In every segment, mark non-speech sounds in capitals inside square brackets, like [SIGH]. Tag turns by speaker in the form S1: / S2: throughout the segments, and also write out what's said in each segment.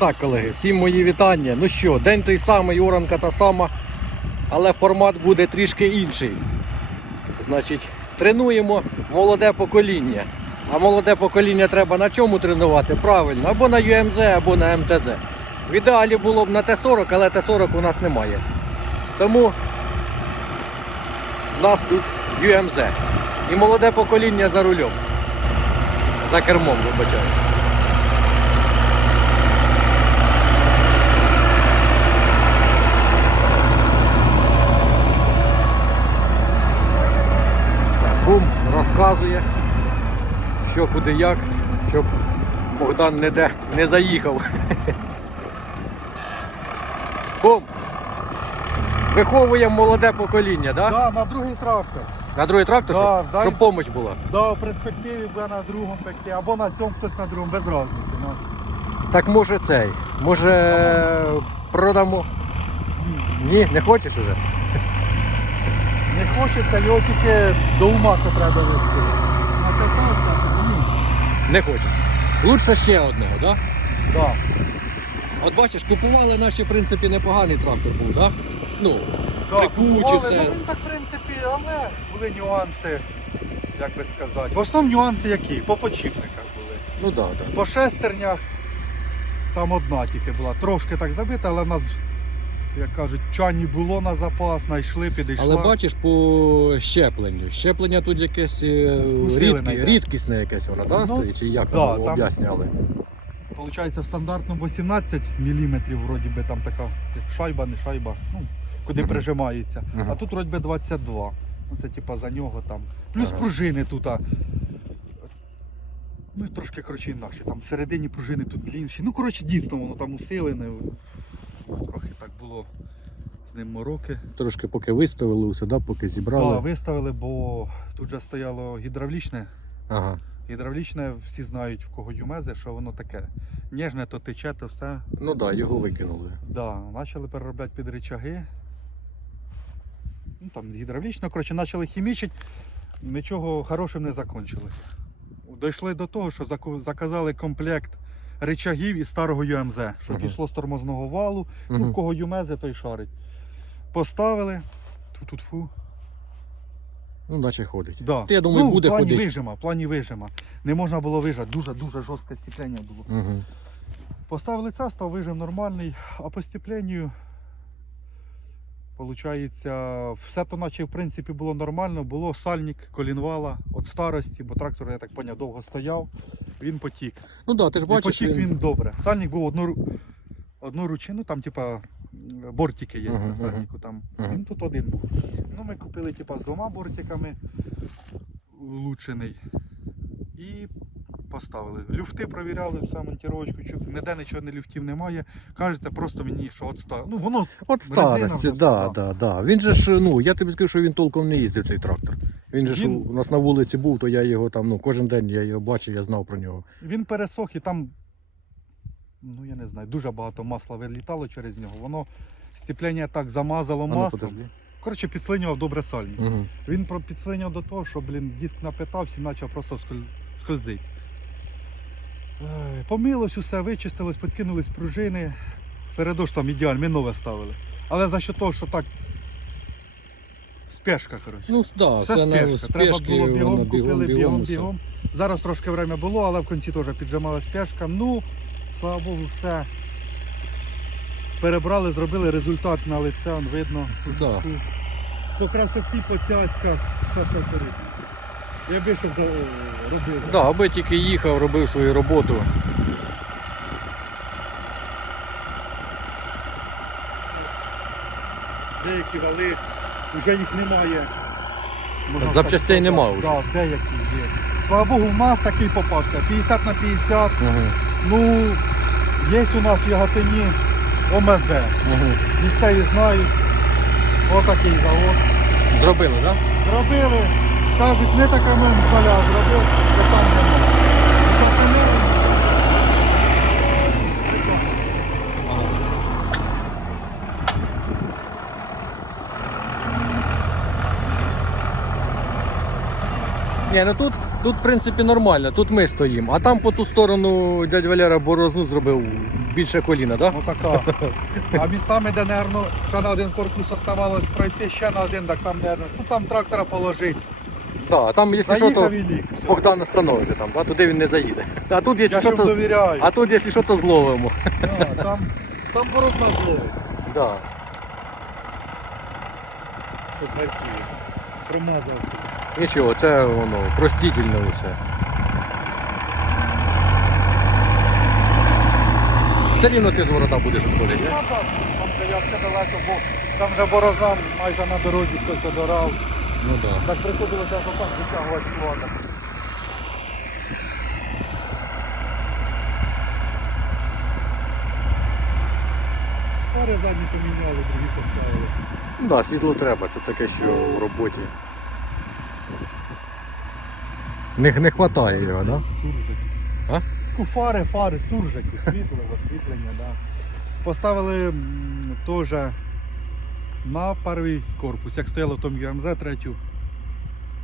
S1: Так, колеги, всім мої вітання. Ну що, день той самий, оранка та сама, але формат буде трішки інший. Значить, тренуємо молоде покоління. А молоде покоління треба на чому тренувати? Правильно, або на UMZ, або на МТЗ. В ідеалі було б на Т-40, але Т-40 у нас немає. Тому в нас тут UMZ. І молоде покоління за рулем. За кермом, вибачаюсь. Розказує, що куди як, щоб Богдан ніде не заїхав. [LAUGHS] Бум! Виховуємо молоде покоління, так? Да?
S2: Да, на другий трактор.
S1: На другий трактор,
S2: Да,
S1: щоб,
S2: дай-
S1: щоб помощь була.
S2: Да, в перспективі буде на другому пекти, або на цьому хтось на другому, без різниці. Ну.
S1: Так може цей. Може продамо. Ні, не хочеш уже?
S2: Не хочеться, його тільки до ума що треба довести. На трактор, ні.
S1: Не хочеш. Лучше ще одного, так? Да?
S2: Да.
S1: От бачиш, купували наші, в принципі, непоганий трактор був, так? Да? Ну,
S2: Да,
S1: Прикучі
S2: купували,
S1: все.
S2: Ну, він так, в принципі, але були нюанси, як би сказати. В основному нюанси які? По подшипниках були.
S1: ну да, да.
S2: По шестернях там одна тільки була. Трошки так забита, але в нас, як кажуть, чані було на запас, знайшли, підійшла.
S1: Але бачиш по щепленню. Щеплення тут якесь е, рідкі,
S2: йде.
S1: рідкісне якесь воно, да,
S2: Ну,
S1: стоїть? Чи як
S2: да,
S1: там об'ясняли?
S2: Получається в стандартному 18 мм, вроді би там така як шайба, не шайба, ну, куди
S1: Мгм.
S2: прижимається.
S1: Мгм.
S2: А тут вроді би 22. Ну, Це типа за нього там. Плюс
S1: Ага.
S2: пружини тут. а, Ну і трошки коротше інакше. Там всередині пружини тут длінші. Ну, коротше, дійсно воно там усилене. Трохи так було з ним мороки.
S1: Трошки поки виставили усе, да, поки зібрали.
S2: Так, виставили, бо тут же стояло гідравлічне.
S1: Ага.
S2: Гідравлічне всі знають в кого юмезе, що воно таке. Ніжне, то тече, то все.
S1: Ну так, да, його викинули.
S2: Да, почали переробляти під рычаги. Ну там з гідравлічного, коротше, почали хімічити, нічого хорошим не закінчилось. Дійшли до того, що заказали комплект рычагів із старого ЮМЗ, що
S1: Ага.
S2: пішло з тормозного валу. Ну,
S1: Мгм.
S2: в кого ЮМЗ, той шарить. Поставили. Ту-ту-тфу.
S1: Ну, наче ходить.
S2: Да.
S1: Ти, я думаю,
S2: ну,
S1: буде
S2: плані
S1: ходити.
S2: вижима, плані вижима. Не можна було вижати, дуже-дуже жорстке стіплення було.
S1: Угу.
S2: Поставили це, став вижим нормальний, а по степленню, Получається, все то наче в принципі було нормально, було сальник колінвала від старості, бо трактор, я так поняв, довго стояв, він потік.
S1: Ну так, да, ти ж
S2: І потік
S1: він...
S2: він добре. Сальник був одну, одну ручину, там, типа, бортики є
S1: Ага,
S2: на сальнику. Там.
S1: Ага.
S2: Він тут один був. Ну, ми купили типа, з двома бортиками улучшений. І поставили. Люфти провіряли, все, монтировочку, чув, ніде нічого не люфтів немає. Кажеться, просто мені, що от ста. Ну, воно
S1: От старості,
S2: вже
S1: да, да, да. Він же ж, ну, я тобі скажу, що він толком не їздив цей трактор. Він же ж
S2: Він-
S1: у нас на вулиці був, то я його там, ну, кожен день я його бачив, я знав про нього.
S2: Він пересох і там, ну я не знаю, дуже багато масла вилітало через нього. Воно стіплення так замазало
S1: А ну,
S2: маслом.
S1: подожди.
S2: Коротше, підслинював добре сальник.
S1: Угу.
S2: Він підслиняв до того, що, блін, диск напитався і почав просто скользити. Помилось усе, вичистилось, підкинулись пружини. Передош там ідеально, ми нове ставили. Але за що того, що так. Спешка, коротше.
S1: Ну, да,
S2: Все спешка. Треба було бігом, купили бігом, бігом. Зараз трошки время було, але в кінці теж піджимала спешка. Ну, слава Богу, все. Перебрали, зробили результат на лице, он видно.
S1: Да.
S2: По красоті, по цяцьках, все все вперед. Я би щоб за... робив.
S1: Да, аби тільки їхав, робив свою роботу.
S2: Деякі вали, вже їх немає.
S1: Так, запчастей
S2: сказати.
S1: нема вже.
S2: Да, деякі є. Слава Богу, в нас такий попався. 50 на 50.
S1: Угу.
S2: Ну, є у нас в Яготині ОМЗ.
S1: Угу.
S2: Місцеві знають. Отакий завод.
S1: Зробили, так? Да?
S2: Зробили. Кажуть, не така ми столя зробив, питань немає. Зупинили.
S1: Ні, ну тут, тут в принципі нормально, тут ми стоїмо. А там по ту сторону дядь Валера борозну зробив більше коліна, так? Да?
S2: Отака. А містами, де, наверно, ще на один корпус оставалось пройти, ще на один, так там, наверно, ну там трактора положить.
S1: Да, там, якщо що, то
S2: Заїхав і ліг. Все.
S1: Богдан встановити там, да? туди він не заїде. А тут, якщо
S2: Я
S1: що,
S2: ж
S1: то,
S2: довіряю.
S1: а тут, якщо що, то зловимо.
S2: Да, там, там борозна зловить.
S1: Да.
S2: Щось гартіє. Промазав це.
S1: Нічого, це воно простительно усе. Все рівно ти з ворота будеш обходити,
S2: Ну,
S1: не?
S2: так, там вже я все далеко, бо там вже борозна майже на дорозі хтось одорав.
S1: Ну так. Да.
S2: Так приходилося аж отак витягувати плата. Фари задні поміняли, другі поставили.
S1: Ну да, світло треба, це таке, що в роботі. Не, не хватає його, да?
S2: Суржик.
S1: А?
S2: Ку фари, фари, суржик, освітлення, освітлення, да. Поставили м, теж на перший корпус, як стояло в тому ЮМЗ, третю,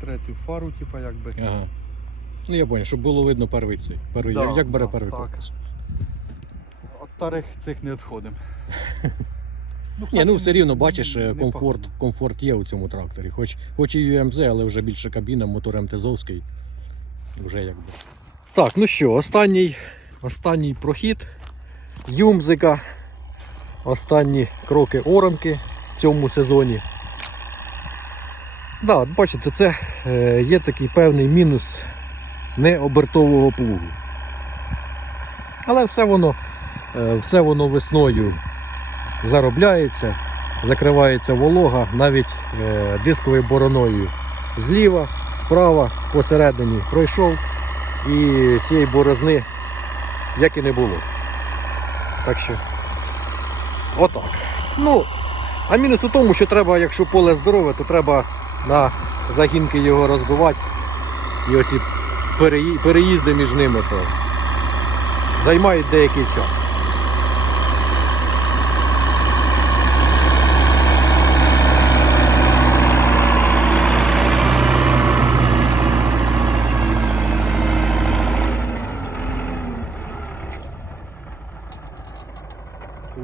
S2: третю фару, типу, якби.
S1: Ага. Ну я зрозумів, щоб було видно первий цей. Первий,
S2: Да,
S1: як, як бере
S2: да,
S1: перший
S2: так.
S1: корпус.
S2: От старих цих не відходимо. [LAUGHS]
S1: Ні, ну все рівно бачиш, е, комфорт, комфорт є у цьому тракторі. Хоч, хоч і UMZ, але вже більше кабіна, мотор МТЗовський. Вже якби. Так, ну що, останній, останній прохід Юмзика. Останні кроки оранки в цьому сезоні. Да, бачите, це е, є такий певний мінус необертового плугу. Але все воно, е, все воно весною заробляється, закривається волога, навіть е, дисковою бороною зліва, справа, посередині пройшов і цієї борозни як і не було. Так що, отак. Ну, а мінус у тому, що треба, якщо поле здорове, то треба на загінки його розбивати. І оці переїзди між ними то займають деякий час.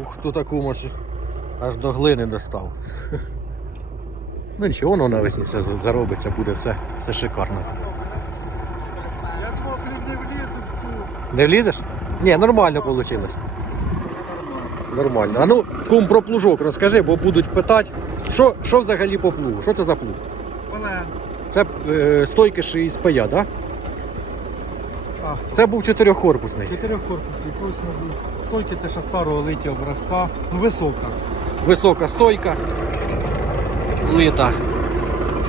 S1: Ух, хто таку може аж до глини достав. Ну нічого, воно навесні все заробиться, буде все, все шикарно.
S2: Я думав, блін, не влізу в цю.
S1: Не влізеш? Ні, нормально вийшло. Нормально. А ну, кум про плужок розкажи, бо будуть питати, що, що взагалі по плугу? Що це за плуг?
S2: Пален.
S1: Це е, стойки ж із пая, да?
S2: А,
S1: Це був чотирьохкорпусний.
S2: чотирьохкорпусний, точно був. Стойки це ще старого лиття образца. Ну, висока.
S1: Висока стойка, лита,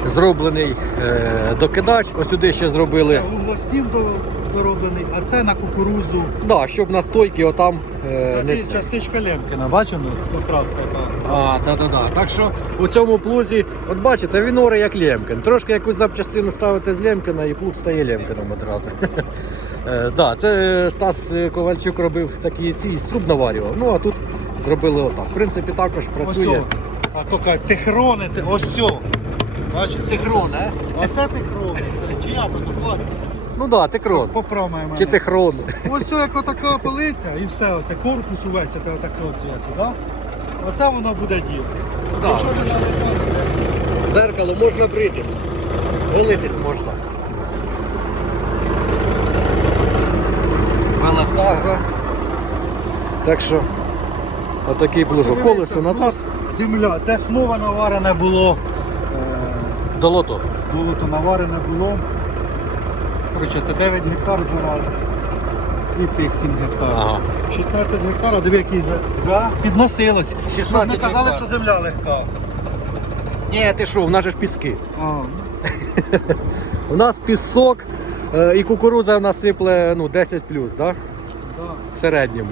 S1: зроблений е, докидач. Ось сюди ще зробили.
S2: Вуглостів до- дороблений, а це на кукурузу.
S1: Да, щоб на стойки отам е, не
S2: Кстати,
S1: це.
S2: частичка Лемкіна, бачено? Покраска яка.
S1: А, да, да, да. Так що у цьому плузі, от бачите, він оре як Лемкін. Трошки якусь запчастину ставити з Лемкіна і плуг стає Лемкіном одразу. [LAUGHS] Е, да, це Стас Ковальчук робив такі ці струб наварював. Ну а тут зробили отак. В принципі, також працює.
S2: А то кажуть, техрони, те- ось сьо. Бачите?
S1: Техрон, а?
S2: Оце техрони. Це чи як ото пластик?
S1: Ну да, техрон.
S2: Попромає мене.
S1: Чи техрон.
S2: Ось сьо, як отака полиця і все, оце корпус увесь, це отаке оце, да? Оце воно буде діло.
S1: Да.
S2: Нічого не треба.
S1: Зеркало можна бритись. Голитись можна. Велосагра. Так що, отакий плужок. Колесо назад.
S2: Земля, це ж нове наварене було. е,
S1: Долото.
S2: Долото наварене було. Коротше, це 9 гектар зараз. І цих 7 гектар.
S1: Ага.
S2: 16 гектар, а диви, який вже, підносилось.
S1: 16
S2: Щоб не казали,
S1: гектар.
S2: що земля легка.
S1: Ні, ти що, в нас же ж піски.
S2: А, [LAUGHS]
S1: У нас пісок е, і кукурудза в нас сипле ну, 10 плюс, да?
S2: да.
S1: в середньому.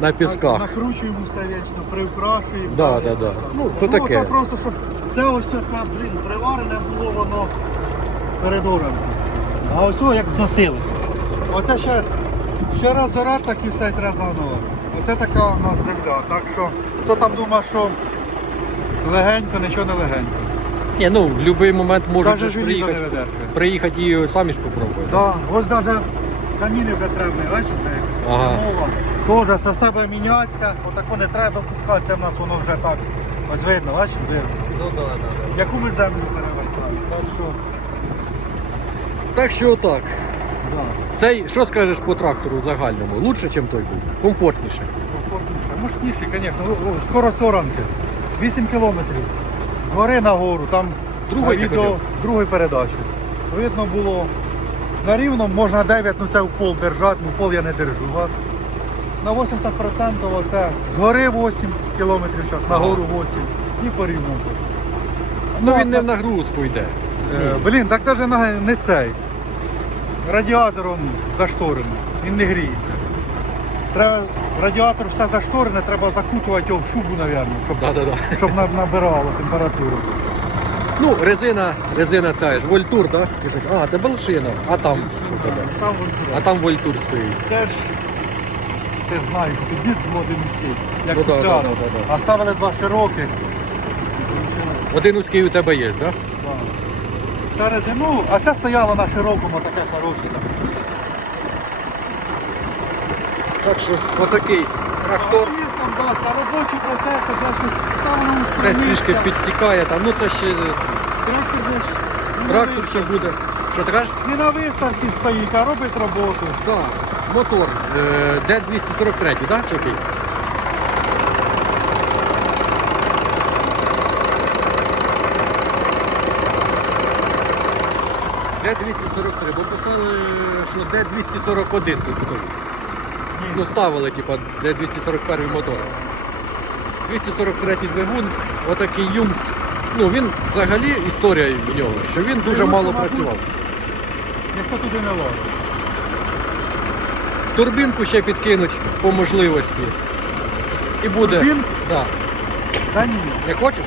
S1: На пісках.
S2: Накручуємо все вічно, приукрашуємо.
S1: Да, да, да. Ну, то таке.
S2: Це просто, щоб це ось це, це, блін, приварене було воно перед. А ось о, як зносилося. Оце ще, ще раз зарад, так і все треба заново. Оце така у нас земля. Так що, хто там думає, що легенько, нічого не легенько.
S1: Ні, ну в будь-який момент можуть ж
S2: желізо не
S1: приїхати,
S2: видержує.
S1: приїхати і самі попробують.
S2: Да, ось навіть заміни вже треба, бачиш, вже як
S1: Ага.
S2: нова. Теж це все буде мінятися, отако не треба допускатися, в нас воно вже так. Ось видно, бачиш, видно.
S1: Ну да, да,
S2: Яку ми землю перевертаємо. Так що,
S1: Так що отак.
S2: да,
S1: Цей, що скажеш по трактору загальному? Лучше, ніж той був? Комфортніше.
S2: комфортніше. Мощніше, звісно. О, Скоро соранки. 8 кілометрів. Гори на гору, там
S1: Другий
S2: на відео другої передачі. Видно було. На рівному можна 9, ну це в пол держати, ну в пол я не держу вас. На 80% оце з гори 8 кілометрів в час, на гору 8 і по рівному.
S1: Ну він не в нагрузку йде.
S2: е, Блін, так навіть не цей. Радіатором зашторений, він не гріється. Треба, радіатор все зашторене, треба закутувати його в шубу, мабуть, щоб,
S1: Да, да, да.
S2: щоб на- набирало температуру.
S1: Ну, резина, резина ця ж, вольтур, так? Да? А, це балшина. А там що тебе?
S2: Там вон туди.
S1: А там вольтур стоїть.
S2: Це ж ж знаєш, що тут диск один узкий, як
S1: Ну, да, да, да, да, да.
S2: А ставили два широкі.
S1: Один узкий у тебе є, так? Да?
S2: Це резину, а це стояло на широкому, таке хороше. там.
S1: Так що отакий трактор.
S2: Там, да, це робочий процес, це ж там
S1: Десь трішки підтікає там. Ну це ще
S2: Трактор же ж
S1: трактор ще буде. Що ти кажеш?
S2: Не на виставці стоїть, а робить роботу.
S1: Так. Мотор. Е, Д243, так? Да? Чи який? Д243, бо писали, що Д241 тут стоїть. Ну, ставили, типа, Д241 мотор. 243 двигун, отакий Юмс. Ну, він взагалі історія в нього, що він дуже мало працював.
S2: Ніхто туди не лазить.
S1: Турбінку ще підкинуть по можливості. І буде.
S2: Турбінку?
S1: Да.
S2: Та ні.
S1: Не хочеш?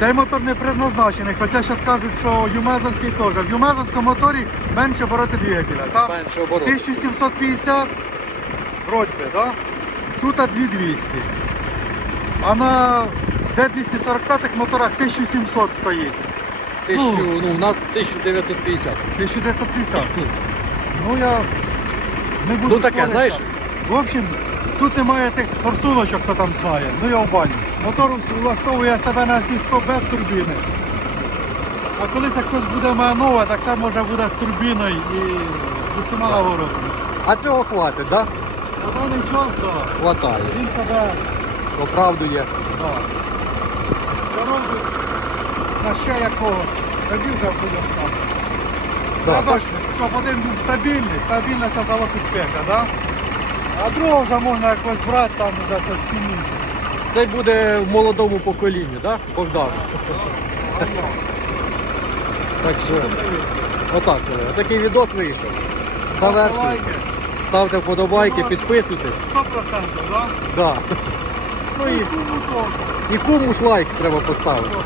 S2: Цей мотор не предназначений, хоча зараз кажуть, що Юмезовський теж. В Юмезовському моторі менше обороти двигателя. Там
S1: Менше оборот.
S2: 1750 вроді, да? тут 2200. А на Д245 моторах 1700 стоїть.
S1: Тисячу, ну, у нас 1950.
S2: 1950. Ну я не буду.
S1: Ну, таке,
S2: спорити.
S1: знаєш?
S2: В общем, тут немає тих форсуночок, хто там знає. Ну я в баню. Мотор влаштовує себе на всі 100 без турбіни. А колись як щось буде мене нове, так це може буде з турбіною і з усіма наворотами.
S1: А цього хватить, так?
S2: На даний час, так.
S1: Хватає.
S2: Він себе
S1: Оправдує.
S2: так. Заробить на ще якогось. Тоді вже буде так.
S1: Да,
S2: Треба, щоб один був стабільний, стабільність це залог успіха, да? А другого вже можна якось брати там за цінніше.
S1: Це буде в молодому поколінні, так? Богдан. Так що, отак, е, такий відос вийшов. Завершуємо. Ставте вподобайки, підписуйтесь.
S2: 100%, да?
S1: Да. Ну і, і кому ж лайк треба поставити.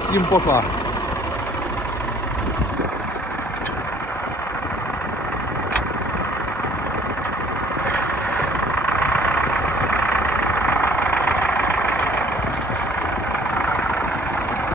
S1: Всім пока.